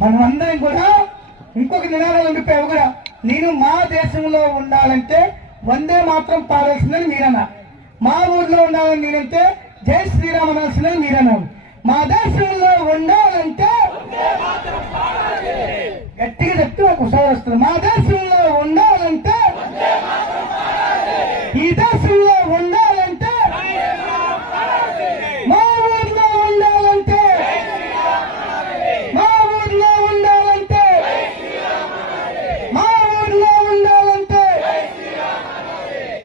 మనమందరం కూడా ఇంకొక నినాదాలు ఉండిపోయావు కూడా. నేను మా దేశంలో ఉండాలంటే వందే మాత్రం పాడాల్సిందని మీరన్నా, మా ఊర్లో ఉండాలని నేనంటే జై శ్రీరామ్ అనాల్సిందని మీరన్నారు. మా దేశంలో ఉండాలంటే గట్టిగా చెప్తే నాకు ఒకసారి వస్తుంది. మా